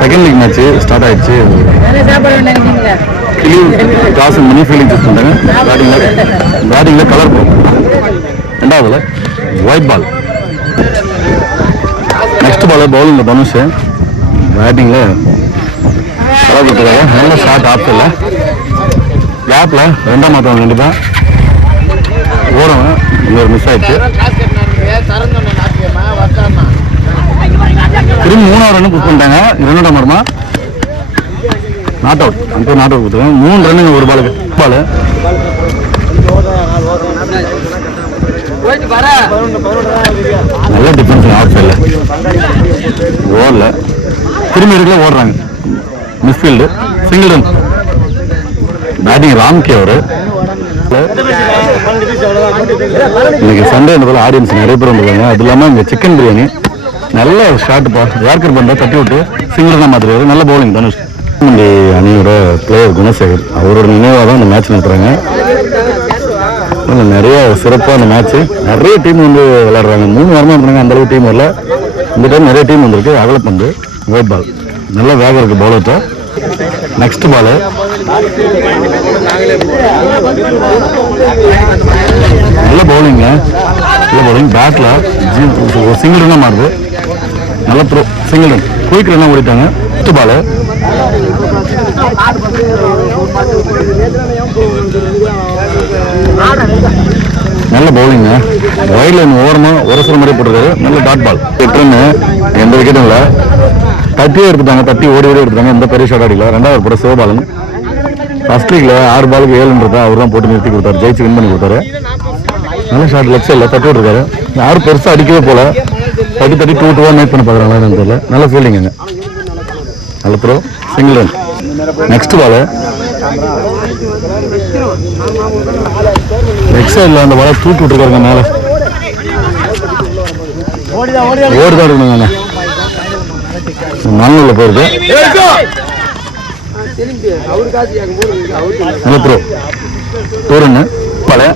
Second league match start ஆயிடுச்சு. Toss மணி fielding choose பண்ணிட்டாங்க. பேட்டிங்கில் colour ball, ரெண்டாவதுல white ball. Next பால் பவுலிங்கில் தனுஷ், பேட்டிங்கில் கலர் கொடுத்துருக்காங்க. நல்ல ஷார்ட் ஆப்ஷனில் கேப்பில் ரெண்டாம் மாற்றம் கண்டிப்பாக ஓடணும். இன்னொரு மிஸ் ஆயிடுச்சு. திரும்பி 3வது ரன்னு புஷ் பண்ணிட்டாங்க. 2 மரமா நாட் அவுட். அந்த நாட் அவுட் கொடுத்துருக்காங்க. 3 ரன்னு ஒரு பாலுக்கு. பால் நல்ல டிஃபென்ஸ் ஆஃப் சைடில் ஓடல. திரும்பி இருக்குல்ல ஓடுறாங்க. Misfield single run. பேட்டிங் ராம்கே அவர். இன்னைக்கு சண்டேன்றதால ஆடியன்ஸ் நிறைய பேர் வந்துருக்காங்க. அது இல்லாமல் இங்கே சிக்கன் பிரியாணி நல்ல ஷாட்டுப்பா. யார்கர் பண்ணா தட்டி விட்டு சிங்கிள் தான் மாத்திருக்காரு. நல்ல பவுலிங் தனுஷ். அணியோட பிளேயர் குணசேகர் அவரோட நினைவாக தான் இந்த மேட்ச் நடத்துறாங்க. நிறைய சிறப்பாக அந்த மேட்ச். நிறைய டீம் வந்து விளையாடுறாங்க. 3 வாரமாக இருந்தாங்க. அந்தளவு டீம் வரல. இந்த டைம் நிறைய டீம் வந்திருக்கு. அகலப்பந்து ஒயிட் பால். நல்ல வேகம் இருக்கு பவுலர்கிட்ட. நெக்ஸ்ட் பால் நல்ல பவுலிங்க. நல்ல பவுலிங். பேட்ல சிங்கிள் ரன்னா மாறுது. நல்ல த்ரோ சிங்கிள் ரன். குயிக் ரன்னா ஓடிட்டாங்க. நெக்ஸ்ட் பால் நல்ல பவுலிங்க. வைட் லைன் ஓரமாக உரசுற மாதிரி போட்டிருக்காரு. நல்ல டாட் பால். 8 ரன்னு. எந்த விக்கெட்டும் இல்லை. தட்டியே எடுத்துட்டாங்க. தட்டி ஓடி எடுத்துட்டாங்க. எந்த பெரிய ஷாட் அடிக்கல. 2வது போட சிவபாலன். ஃபர்ஸ்ட் லீக்ல 6 பாலுக்கு 7 அவர் தான் போட்டு நிறுத்தி கொடுத்தாரு. ஜெயிச்சு வின் பண்ணி கொடுத்தாரு. நல்ல ஷாட் லெஃப்ட் சைடில் தட்டி விட்டுருக்காரு. யாரும் பெருசாக அடிக்கவே போல. தட்டி 2-2 மேக் பண்ண பார்க்குறாங்களா தெரியல. நல்ல ஃபீல்டிங்க. நல்ல throw single run. Next ball left சைடில் அந்த பாலை தூக்கி விட்டுருக்காருங்க. மேலே ஓடுதான் இருக்கணுங்க. மண்ணுள்ள போயிருக்கு. நல்ல த்ரோ 2 ரன்னு. பால்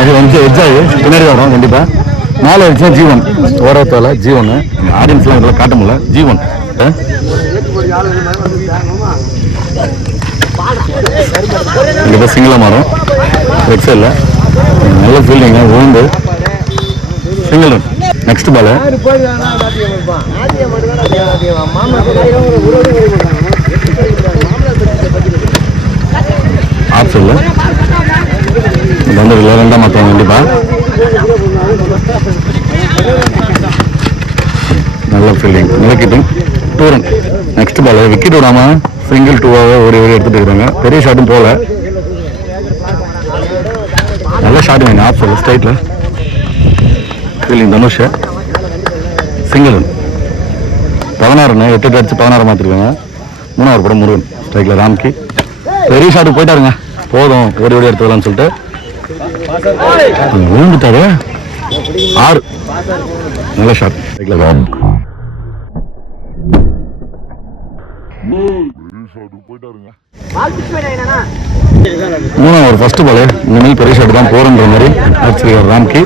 அது வந்து எட்ஜாகி பின்னாடி வரும். கண்டிப்பாக மேலே வச்சுன்னா ஜீவன் ஓரத்தால் ஜீவன். ஆடியன்ஸ்லாம் இதெல்லாம் காட்ட முடியல. ஜீவன் கண்டிப்பாக சிங்கிளாக மாறும். லெஃப்ட் சைடில் நல்ல ஃபீல்டிங்க. விழுந்து single run. Next ball off சைடில் வந்துருக்கல. 2ஆம் மாற்றம் கண்டிப்பாக நல்ல ஃபீல்டிங். நிலக்கிட்டிங் 2 ரன். நெக்ஸ்ட் பால் விக்கெட் விடாமல் சிங்கிள் 2ஆக ஓடி எடுத்துகிட்டு இருக்கிறாங்க. பெரிய ஷாட்டும் போகல. நல்ல ஷாட்டுங்க. ஆஃப் சைடில் ஸ்ட்ரைட்டில் fielding Dhanush. Single run. 16 run. 8 அடிச்சு 16 மாற்றிருக்காங்க. 3வது படம் முருகன். ஸ்ட்ரைக்கில் ராம்கி. பெரிய ஷாட்டு போயிட்டாருங்க. போதும் ஓடி எடுத்துக்கலாம்னு சொல்லிட்டு விழுந்துட்டாரு. 6. நல்ல ஷாட். மூணாவது ஃபர்ஸ்ட் பால் இனிமேல் பெரிய ஷாட் தான் போறன்ற மாதிரி அடிச்சிருக்காரு ராம்கி.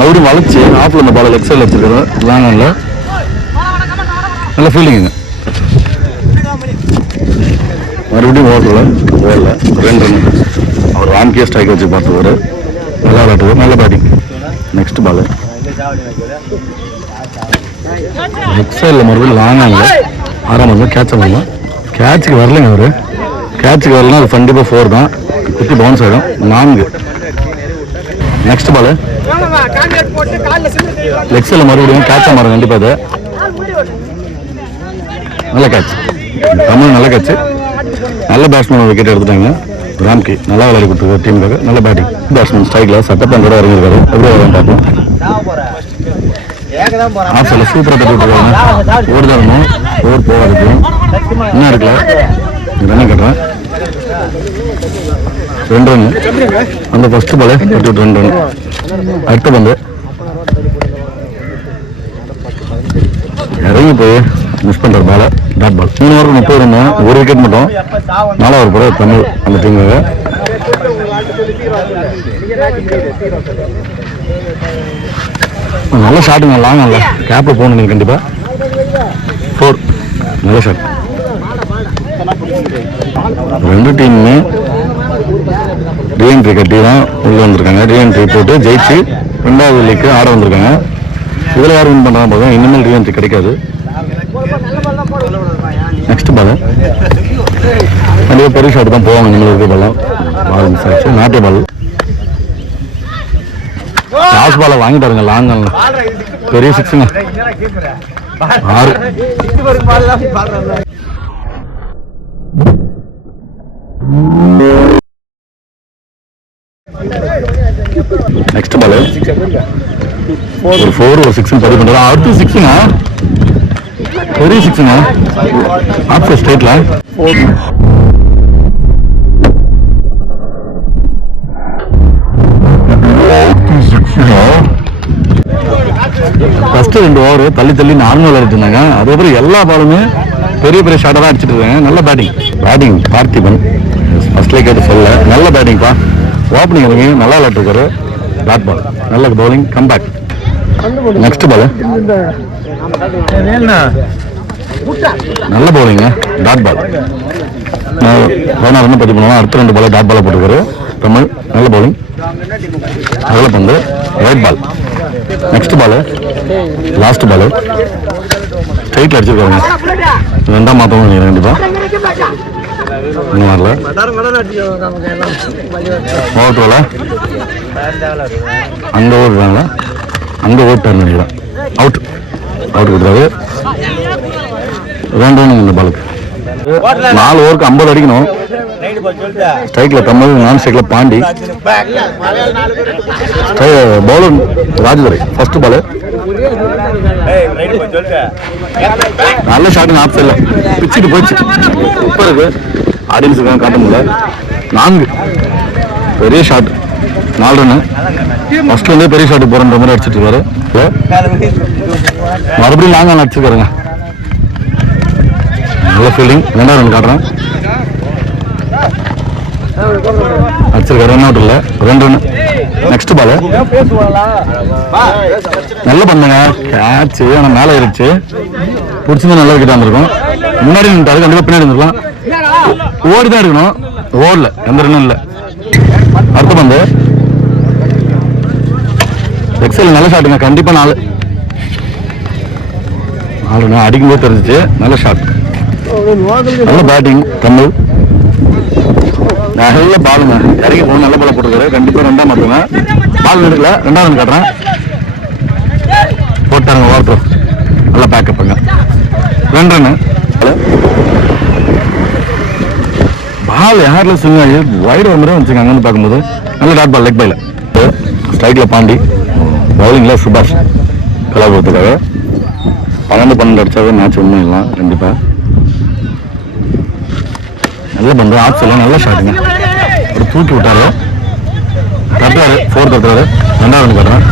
அவரும் வளைச்சு ஆஃப்ல இந்த பால் லெஃப்ட் சைடில் வச்சிருக்காரு. லாங்கில் நல்ல ஃபீல்டிங்க. மறுபடியும் ஓடல 2 ரன். அவர் ராம்கியே ஸ்ட்ரைக் வச்சு பார்த்துவார். நல்லா விளையாட்டுவார். நல்ல பேட்டிங். நெக்ஸ்ட் பால் லெஃப்ட் சைடில் மறுபடியும் லாங்காங்க. 6ஆம் வந்து கேட்ச் பண்ணலாம். கேட்சுக்கு வரலைங்க. அவர் கேட்சுக்கு வரலாம். அது கண்டிப்பாக 4 தான். குட்டி பவுன்ஸ் ஆகிடும். 4. நெக்ஸ்ட் பால் லெஃப்ட் சைடில் மறுபடியும் கேட்சாக மாறும். கண்டிப்பாக அது நல்ல கேட்ச். தமிழ் நல்ல கேட்ச். நல்ல பேட்ஸ்மேன் விக்கெட் எடுத்துட்டாங்க. ராம்கி நல்லா விளையாடி கொடுத்துருக்காரு டீமுக்காக. நல்ல பேட்டிங். பேட்ஸ்மேன் ஸ்ட்ரைக்கில் சட்டப் பேண்டோட இறங்கியிருக்காரு. எப்படி வரும் பார்ப்போம். ஆஃப் சைடில் சூப்பராக தட்டி விட்டுருக்காங்க. ஓடுதான் இருக்கணும். ஓவர் போகாது. என்ன இருக்குல்ல ரன் கட்டுறேன். 2 ரன். அந்த ஃபர்ஸ்ட் பால் தட்டி விட்டு 2 ரன். அடுத்த பந்து இறங்கி போய் மிஸ் பண்ணுற பால டாட் பால். 3 ஓவருக்கு 30 ரன். 1 விக்கெட் மட்டும். 4வது போகிற தமிழ் அந்த டீமுக்காக. நல்ல ஷாட்டுங்க. லாங் அல்ல கேப்பில் போகணும் நீங்கள் கண்டிப்பாக. 4 நல்ல ஷாட். ரெண்டு டீமுமே ரீஎன்ட்ரி கட்டி தான் உள்ளே வந்திருக்காங்க. ரீஎன்ட்ரி போட்டு ஜெயிச்சு 2வது லீக்கு ஆட வந்திருக்காங்க. இதில் யார் வின் பண்ணுறாங்க பார்த்தா இனிமேல் ரீஎன்ட்ரி கிடைக்காது. நெக்ஸ்ட் பால் கண்டிப்பாக பெரிய ஷாட் தான் போவாங்க. இனிமேல் இருக்க பால் மிஸ் ஆச்சு. நாட்டிய பால் லாஸ்ட் பாலை வாங்கிட்டாருங்க. லாங் பெரிய 6ங்க 6. நெக்ஸ்ட் பால் ஒரு 4 ஒரு 6 பதிவு பண்றாரு. அடுத்து 6ங்க பெரிய 6ங்க ஆஃப் ஸ்ட்ரைட்ல. ஃபர்ஸ்ட் 2 ஓவர் தள்ளி 4 விளையாடிட்டு இருந்தாங்க. அதுக்கப்புறம் எல்லா பாலுமே பெரிய பெரிய ஷாட்டாக தான் அடிச்சுட்டு இருக்காங்க. நல்ல பேட்டிங் பார்த்திபன் ஃபர்ஸ்ட் லைக் எடுத்து சொல்ல நல்ல பேட்டிங்ப்பா. ஓப்பனிங் இறங்கி நல்லா விளையாட்டுருக்காரு. டாட் பால் நல்ல பவுலிங் கம்பேக். நெக்ஸ்ட் பால் நல்ல பவுலிங்க டாட் பால். 16 பதிவு பண்ணுவோம். அடுத்த 2 பால் டாட் பாலை போட்டுருக்காரு தமிழ். நல்ல பவுலிங் நல்ல பந்து ஒயிட் பால். நெக்ஸ்ட் பால் லாஸ்ட் பால் ஸ்ட்ரைட்ல அடிச்சிருக்காங்க. 2ஆம் மாத்தவும் கண்டிப்பா இந்த மாதிரில ஓவர்ல அந்த ஓடுறாங்களா அந்த ஓட்டார் நினைக்கிறேன். அவுட் கொடுத்தாரு. 2 ரன் இந்த பாலுக்கு. 4 ஓவருக்கு 50 அடிக்கணும். ஸ்ட்ரைக்ல தமிழ், நான் ஸ்ட்ரைக்ல Pandi. Bowler Rajadurai first ball நல்ல ஷாட். ஆஃப் சைட்ல பிச்சுட்டு போயிடுச்சு. இப்போ இருக்கு ஆடியன்ஸுக்கு காட்ட முடியல. 4 பெரிய ஷாட் 4 ரன். ஃபர்ஸ்ட்ல இருந்தே பெரிய ஷாட் போறன்ற மாதிரி அடிச்சிட்டு இருக்காரு. மறுபடியும் லாங் ஆன் அடிச்சிருக்காருங்க. நல்ல ஃபீல்டிங். 2ஆவது ரன் காட்டுறேன். அடிச்சிருக்காரு. ரன் அவுட் இல்லை 2 ரன். நெக்ஸ்ட் பால் நல்ல பண்ணுங்க கேட்ச். ஆனால் மேலே இருந்துச்சு பிடிச்சிருந்தா நல்லா கிட்ட இருந்திருக்கும். முன்னாடி நின்றாரு கண்டிப்பாக பின்னாடி இருந்திருக்கலாம். ஓடி தான் இருக்கணும். ஓடல எந்த ரன்னும் இல்லை. அடுத்த பந்து எக்ஸல் நல்ல ஷாட்டுங்க. கண்டிப்பாக 4 ரன் அடிக்கும்போது தெரிஞ்சிச்சு. நல்ல ஷாட் நல்ல பேட்டிங் தமிழ். நல்ல பாலுங்க இறங்கி போகணும். நல்ல பாலை போட்டுருக்காரு. கண்டிப்பாக 2ஆம் மாத்துங்க. பால் எடுக்கல 2ஆவது ரன் காட்டுறேன். போட்டாருங்க ஓவர். நல்லா பேக்கப்புங்க 2 ரன். பால் யாரில் ஸ்விங் ஆகி வைடு ஒரு முறை வந்துச்சுங்க. அங்கே வந்து பார்க்கும்போது நல்ல டாட் பால் லெக் பைல. ஸ்ட்ரைக்ல பாண்டி பவுலிங்ல சுபாஷ் கலாபுரத்துக்காக 12 அடிச்சாவே மேட்ச் ஒன்றும் இல்லை. கண்டிப்பாக நல்ல பந்து ஆஃப் எல்லாம் நல்ல ஷாட்டுங்க. ஒரு தூக்கி விட்டாரு தட்டுறாரு. 4 தட்டுறாரு. 2ஆவது ரன் காட்டுறேன்.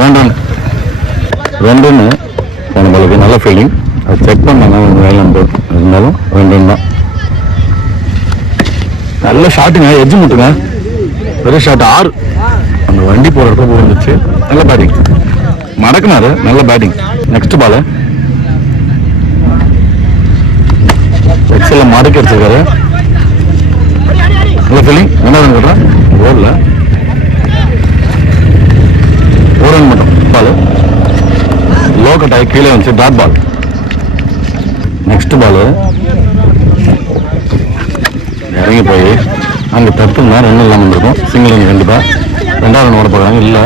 2 ரன் போன பாலுக்கு நல்ல ஃபீல்டிங். அது செக் பண்ணாங்க வேலை இருந்தாலும் 2 ரன் தான். நல்ல ஷாட்டுங்க. எட்ஜ் முட்டுங்க பெரிய ஷாட் 6. அந்த வண்டி போகிற இடத்துல போயிருந்துச்சு. நல்ல பேட்டிங் மடக்குனாரு. நல்ல பேட்டிங். நெக்ஸ்ட் பால் எக்ஸல்ல மடக்கி அடிச்சிருக்காரு. நல்ல ஃபீலிங். 2ஆவது ரன் கட்டுறேன். ஓடல 1 ரன் மட்டும். பால் லோ கட் ஆகி கீழே வந்துச்சு. Dot ball. நெக்ஸ்ட் பால் இறங்கி போய் அங்கே தட்டுனா 2 இல்லாமல் இருந்திருக்கும். சிங்கிள் ரன் கண்டிப்பாக. 2ஆவது ரன் ஓட போகிறாங்க. இல்லை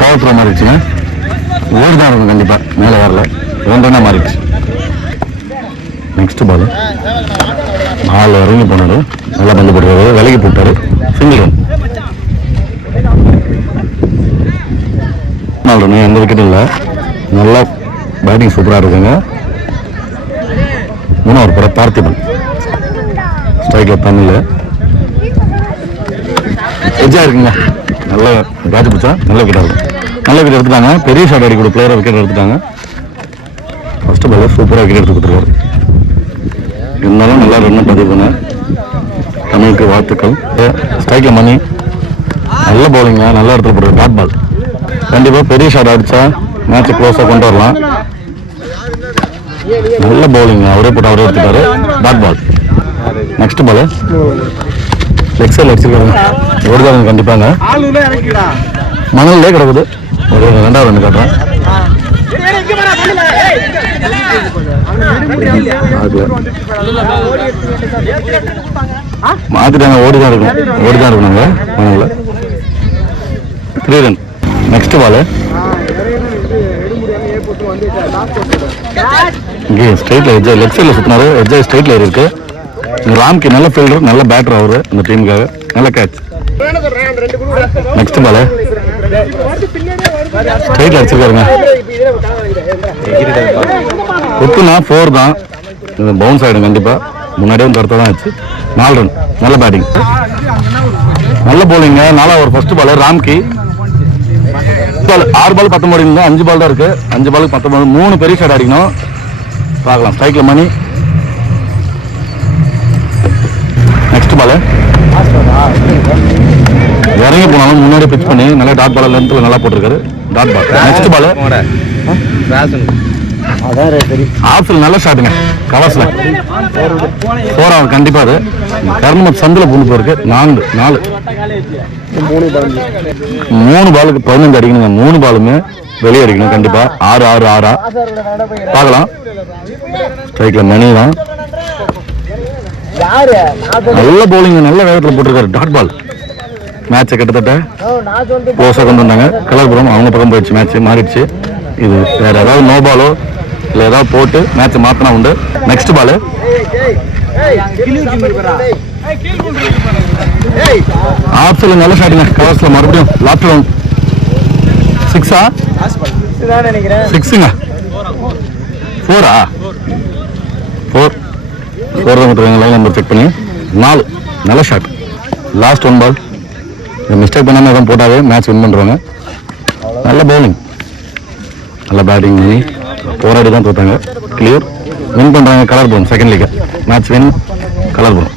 பவர் த்ரோ மாறிடுச்சுங்க. ஓடி தான் இருக்கும் கண்டிப்பாக. மேலே வரல. 2 ரன்னாக மாறிடுச்சு. நெக்ஸ்ட் பால் 4 இறங்கி போனாரு. நல்லா பந்து போட்டுருக்காரு. விலகி போட்டாரு. Single run. 4 ரன். எந்த விக்கெட்டும் இல்லை. நல்லா பேட்டிங் சூப்பராக இருக்குங்க. 3ஆவது போகிற பார்த்திபன் ஸ்ட்ரைக்ல தமிழ் எஜ்ஜா இருக்குங்க. நல்ல பேட்ச் பிடிச்சா நல்ல விக்கெட்டாக இருக்கும். நல்ல விக்கெட் எடுத்துட்டாங்க. பெரிய ஷாட் அடிக்கூட பிளேயரை விக்கெட் எடுத்துட்டாங்க. ஃபர்ஸ்ட் பால் சூப்பராக விக்கெட் எடுத்து கொடுத்துருவாரு. இருந்தாலும் நல்லா ரன் பதிவு பண்ண தமிழுக்கு வாழ்த்துக்கள். ஸ்ட்ரைக்ல மணி நல்ல பவுலிங்க. நல்ல இடத்துல போடுற டாட் பால். கண்டிப்பாக பெரிய ஷாட் அடித்தா மேட்சை க்ளோஸாக கொண்டு வரலாம். நல்ல பவுலிங், அவரே போட்டு அவரே எடுத்துட்டாரு. Dot ball. Next ball leg சைடில் அடிச்சிருக்காங்க. ஓடுதாங்க கண்டிப்பாங்க. மணல்லே கிடக்குது. ஒரு 2வது ரன் காட்டுறேன். மாத்திட்டாங்க. ஓடிதான் இருக்கணுங்க மணல்ல. 3 ரன். நெக்ஸ்ட் பால் இங்கே ஸ்ட்ரைட்ல எட்ஜ் லெஃப்ட் சைடில் சுற்றினாரு. எட்ஜ் ஸ்ட்ரைட்ல இருக்கு. ராம்கி நல்ல ஃபீல்டர், நல்ல பேட்டர் அவரு இந்த டீமுக்காக. நல்ல கேட்ச். நெக்ஸ்ட் பால் ஸ்ட்ரைட்ல அடிச்சிருக்காருங்க. குத்துனா 4 தான். பவுன்ஸ் ஆகிடும் கண்டிப்பா. முன்னாடியே வந்து தடுத்த தான் ஆச்சு. 4 ரன். நல்ல பேட்டிங், நல்ல பவுலிங்க. 4வது ஓவர் ஃபர்ஸ்ட் பால் ராம்கி. 6 பால் 19 இருந்தா 5 பால் தான் இருக்கு. 5 பாலுக்கு 19. 3 பெரிய ஷாட் அடிக்கணும். பார்க்கலாம். ஸ்ட்ரைக்ல மணி. நெக்ஸ்ட் பால் இறங்கி போனாலும் முன்னாடி பிச் பண்ணி நல்லா டாட் பால் லென்த்ல நல்லா போட்டிருக்காரு. Dot ball. நெக்ஸ்ட் பால் ஆஃப்ல நல்ல ஷாட்டுங்க. கவர்ஸ்ல 4 அவர் கண்டிப்பா. அது கர்ம சந்தில புண்ணு போயிருக்கு. 4 3 பாலுக்கு 15 அடிக்கணுங்க. 3 பாலுமே வெளியே அடிக்கணும் கண்டிப்பா. 6 பார்க்கலாம். ஸ்ட்ரைக்ல மணி தான். நல்ல பவுலிங், நல்ல வேகத்தில் போட்டிருக்காரு. Dot ball. மேட்சை கிட்டத்தட்ட க்ளோஸாக கொண்டு வந்தாங்க. கலர்புரம் அவங்க பக்கம் போயிடுச்சு. மேட்ச் மாறிடுச்சு. இது வேற ஏதாவது நோ பாலோ இல்லை ஏதாவது போட்டு மேட்சை மாற்றினா உண்டு. நெக்ஸ்ட் பால் ஆப்ஷன் நல்ல ஷாட்டுங்க. கவர்ஸ்ல மறுபடியும் லாஸ்ட் ரவுண்ட் 6ஆ 6ங்க 4ஆ 4 லைன் நம்பர் செக் பண்ணி 4 நல்ல ஷாட். லாஸ்ட் 1 பால். மிஸ்டேக் பண்ணாமல் எதுவும் போட்டாவே மேட்ச் வின் பண்ணுறாங்க. நல்ல பவுலிங், நல்ல பேட்டிங் பண்ணி போராடி தான் தோத்தாங்க. கிளியர் வின் பண்ணுறாங்க. கலர்புரம் செகண்ட் லீக் மேட்ச் வின். கலர்புரம்.